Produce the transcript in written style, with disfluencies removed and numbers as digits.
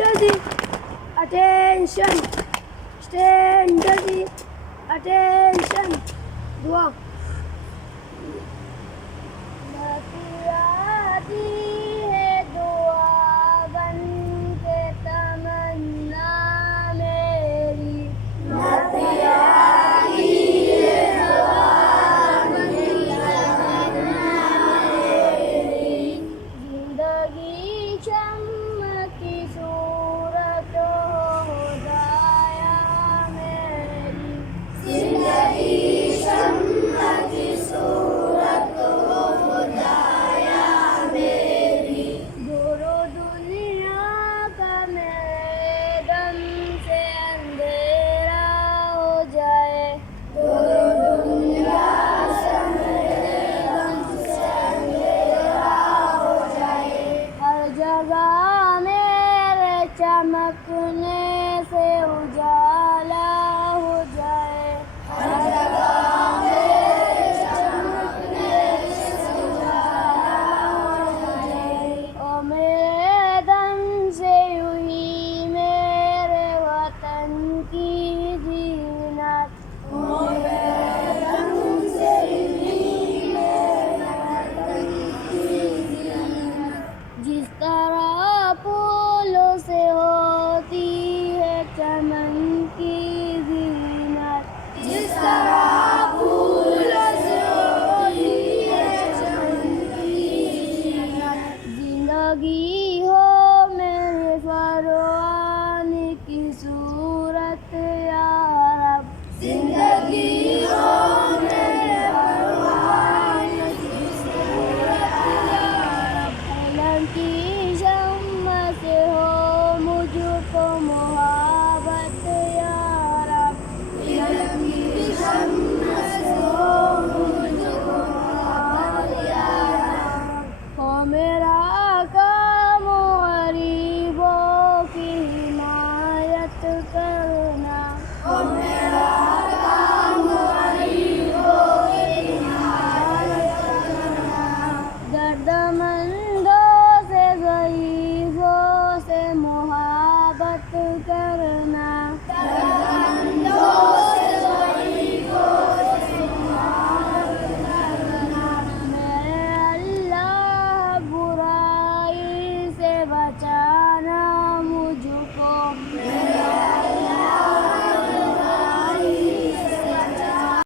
जल्दी, attention, stand जल्दी, attention, दुआ। आती है दुआ बन के तमन्ना मेरी, जिंदगी शम्म की सूरत हो खुदाया मेरी, दूरो दुनिया का मेरे दम से अंधेरा हो जाए, हर जगह मेरे चमकने